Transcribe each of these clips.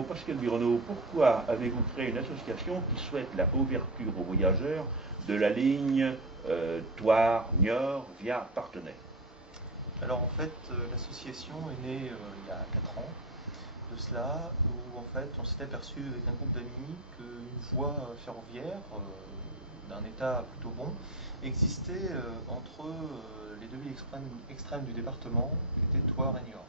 question. Pascal Bironneau, pourquoi avez-vous créé une association qui souhaite la réouverture aux voyageurs de la ligne Thouars-Niort via Parthenay? Alors en fait, l'association est née il y a 4 ans de cela, où en fait on s'est aperçu avec un groupe d'amis qu'une voie ferroviaire d'un état plutôt bon existait entre les deux villes extrêmes du département, qui étaient Thouars et Niort.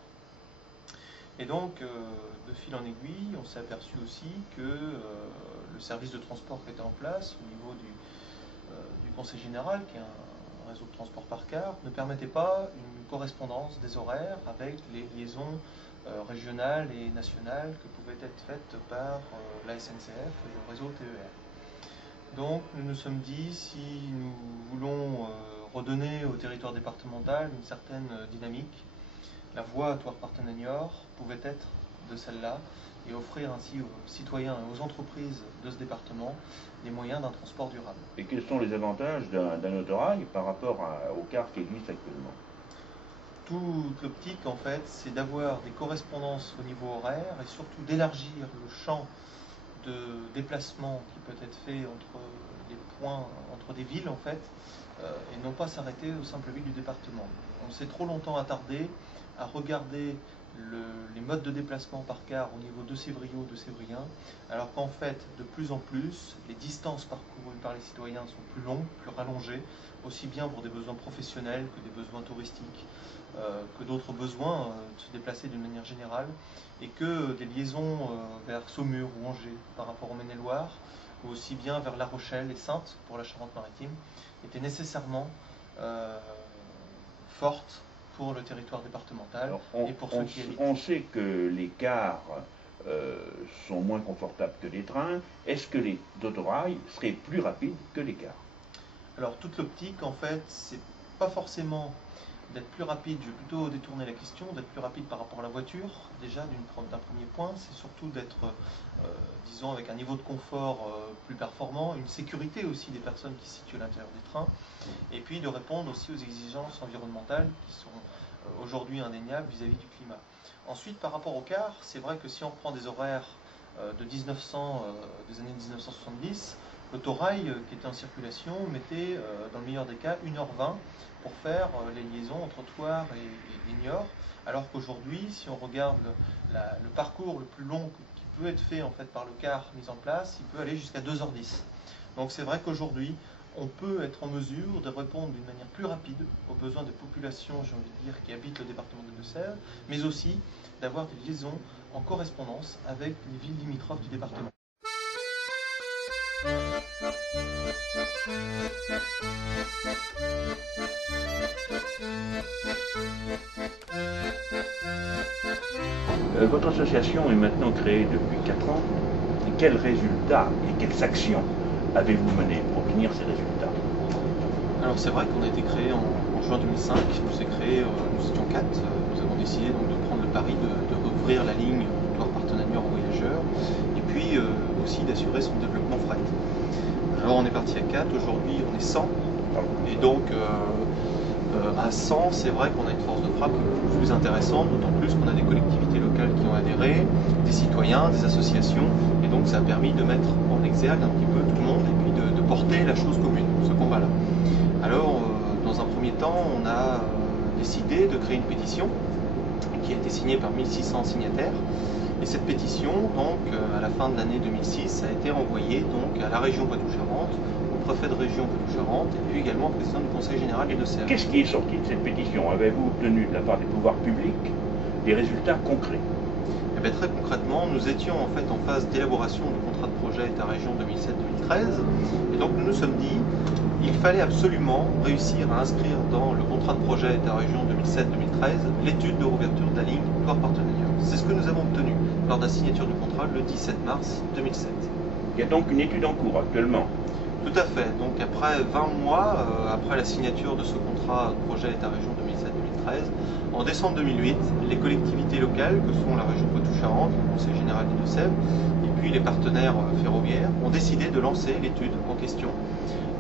Et donc, de fil en aiguille, on s'est aperçu aussi que le service de transport qui était en place au niveau du Conseil général, qui est un réseau de transport par car, ne permettait pas une correspondance des horaires avec les liaisons régionales et nationales que pouvaient être faites par la SNCF et le réseau TER. Donc, nous nous sommes dit, si nous voulons redonner au territoire départemental une certaine dynamique, la voie Thouars-Parthenay-Niort pouvait être de celle-là et offrir ainsi aux citoyens et aux entreprises de ce département les moyens d'un transport durable. Et quels sont les avantages d'un autorail par rapport aux cars qui existent actuellement? Toute l'optique, en fait, c'est d'avoir des correspondances au niveau horaire et surtout d'élargir le champ de déplacement qui peut être fait entre les points, entre des villes, en fait, et non pas s'arrêter aux simples villes du département. On s'est trop longtemps attardé à regarder les modes de déplacement par car au niveau de Sévriot, de Sévrien, alors qu'en fait, de plus en plus, les distances parcourues par les citoyens sont plus longues, plus rallongées, aussi bien pour des besoins professionnels que des besoins touristiques, que d'autres besoins de se déplacer d'une manière générale, et que des liaisons vers Saumur ou Angers par rapport au Maine-et-Loire, ou aussi bien vers La Rochelle et Saintes pour la Charente-Maritime, étaient nécessairement fortes pour le territoire départemental. Alors, et pour ceux qui habitent. On sait que les cars sont moins confortables que les trains. Est-ce que les autorails seraient plus rapides que les cars? Alors toute l'optique, en fait, c'est pas forcément d'être plus rapide, je vais plutôt détourner la question, d'être plus rapide par rapport à la voiture, déjà d'un premier point, c'est surtout d'être, disons, avec un niveau de confort plus performant, une sécurité aussi des personnes qui se situent à l'intérieur des trains, et puis de répondre aussi aux exigences environnementales qui sont aujourd'hui indéniables vis-à-vis du climat. Ensuite, par rapport au car, c'est vrai que si on prend des horaires de 1900, des années 1970, l'autorail qui était en circulation mettait, dans le meilleur des cas, 1h20 pour faire les liaisons entre Thouars et Niort, alors qu'aujourd'hui, si on regarde le parcours le plus long qui peut être fait en fait par le car mis en place, il peut aller jusqu'à 2h10. Donc c'est vrai qu'aujourd'hui, on peut être en mesure de répondre d'une manière plus rapide aux besoins des populations, j'ai envie de dire, qui habitent le département des Deux-Sèvres, mais aussi d'avoir des liaisons en correspondance avec les villes limitrophes du département. Votre association est maintenant créée depuis 4 ans. Et quels résultats et quelles actions avez-vous menées pour obtenir ces résultats? Alors c'est vrai qu'on a été créé en juin 2005, nous étions 4, nous avons décidé donc de prendre le pari de rouvrir la ligne Thouars-Parthenay-Niort aux voyageurs et puis aussi d'assurer son développement fret. Alors on est parti à 4, aujourd'hui on est 100 et donc à 100 c'est vrai qu'on a une force de frappe plus intéressante, d'autant plus qu'on a des collectivités locales qui ont adhéré, des citoyens, des associations et donc ça a permis de mettre en exergue un petit peu tout le monde et puis de porter la chose commune, ce combat-là. Alors, dans un premier temps, on a décidé de créer une pétition qui a été signée par 1600 signataires. Et cette pétition, donc, à la fin de l'année 2006, a été envoyée donc, à la région Poitou-Charentes, au préfet de région Poitou-Charentes, et puis également au président du Conseil général des Deux-Sèvres. Qu'est-ce qui est sorti de cette pétition? Avez-vous obtenu de la part des pouvoirs publics des résultats concrets? Eh bien, très concrètement, nous étions en fait en phase d'élaboration du contrat de projet État-région 2007-2013, et donc nous nous sommes dit il fallait absolument réussir à inscrire dans le contrat de projet État-région 2007-2013 l'étude de réouverture de la ligne Thouars-Parthenay-Niort. C'est ce que nous avons obtenu lors de la signature du contrat le 17 mars 2007. Il y a donc une étude en cours actuellement. Tout à fait. Donc après 20 mois, après la signature de ce contrat de projet État-région 2007-2013, en décembre 2008, les collectivités locales, que sont la région Poitou-Charentes, le Conseil général des Deux-Sèvres, et puis les partenaires ferroviaires, ont décidé de lancer l'étude en question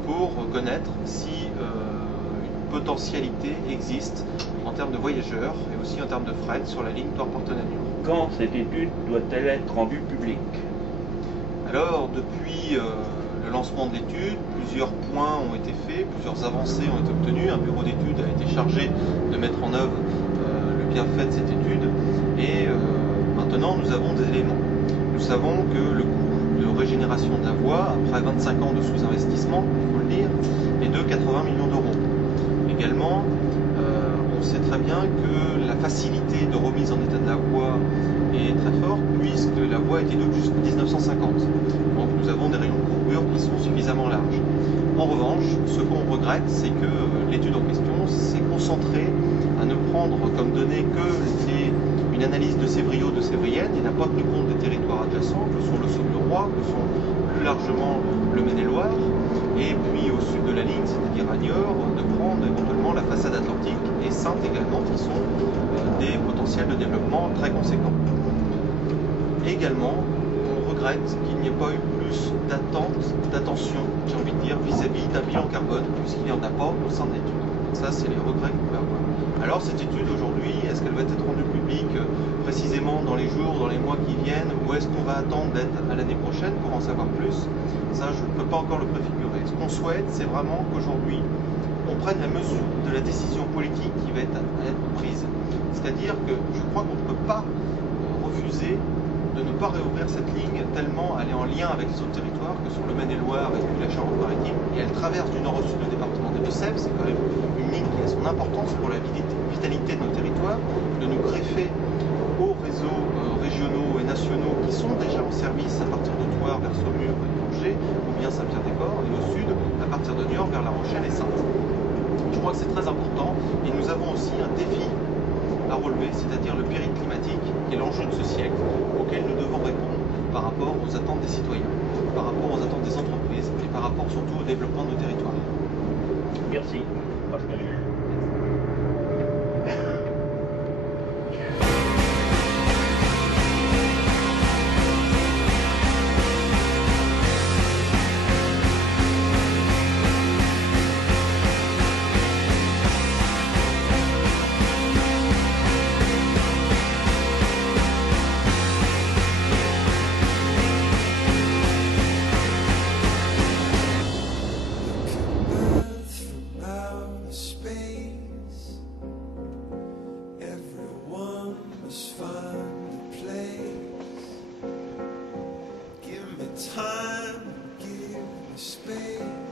pour connaître si une potentialité existe en termes de voyageurs et aussi en termes de fret sur la ligne Thouars-Parthenay-Niort. Quand cette étude doit-elle être rendue publique? Alors, depuis le lancement de l'étude, plusieurs points ont été faits, plusieurs avancées ont été obtenues. Un bureau d'études a été chargé de mettre en œuvre le bienfait de cette étude. Et maintenant, nous avons des éléments. Nous savons que le coût de régénération de la voie, après 25 ans de sous-investissement, il faut le dire, est de 80 millions d'euros. Également, on sait très bien que la facilité de remise en état de la voie est très forte, puisque la voie a été de jusqu'en 1950. Donc nous avons des rayons de courbure qui sont suffisamment larges. En revanche, ce qu'on regrette, c'est que l'étude en question s'est concentrée à ne prendre comme donnée que une analyse de Sévrio, de Sévrienne, et n'a pas tenu compte des territoires adjacents, que sont le Saule-le-Roi, que sont plus largement le Maine-et-Loire, et puis au sud de la ligne, c'est-à-dire à Niort, de prendre éventuellement la façade atlantique et Saintes également, qui sont des potentiels de développement très conséquents. Également, on regrette qu'il n'y ait pas eu plus d'attention, j'ai envie de dire, vis-à-vis d'un bilan carbone, puisqu'il n'y en a pas au sein de l'étude. Ça, c'est les regrets qu'on peut avoir. Alors, cette étude aujourd'hui, est-ce qu'elle va être rendue publique précisément dans les jours, dans les mois qui viennent, ou est-ce qu'on va attendre d'être à l'année prochaine pour en savoir plus? Ça, je ne peux pas encore le préfigurer. Ce qu'on souhaite, c'est vraiment qu'aujourd'hui, on prenne la mesure de la décision politique qui va être prise. C'est-à-dire que je crois qu'on ne peut pas refuser de ne pas réouvrir cette ligne tellement elle est en lien avec les autres territoires que sont le Maine-et-Loire et la Charente-Maritime, et elle traverse du nord au sud le département des Deux-Sèvres. C'est quand même une ligne qui a son importance pour la vitalité de nos territoires, de nous greffer aux réseaux régionaux et nationaux qui sont déjà en service à partir de Thouars vers Saumur et Angers, ou bien Saint-Pierre-des-Corps, et au sud à partir de Niort vers La Rochelle et Saintes. Je crois que c'est très important, et nous avons aussi un défi à relever, c'est-à-dire le péril climatique, qui est l'enjeu de ce siècle, auquel nous devons répondre par rapport aux attentes des citoyens, par rapport aux attentes des entreprises, et par rapport surtout au développement de nos territoires. Merci, Pascal. Time, give me space.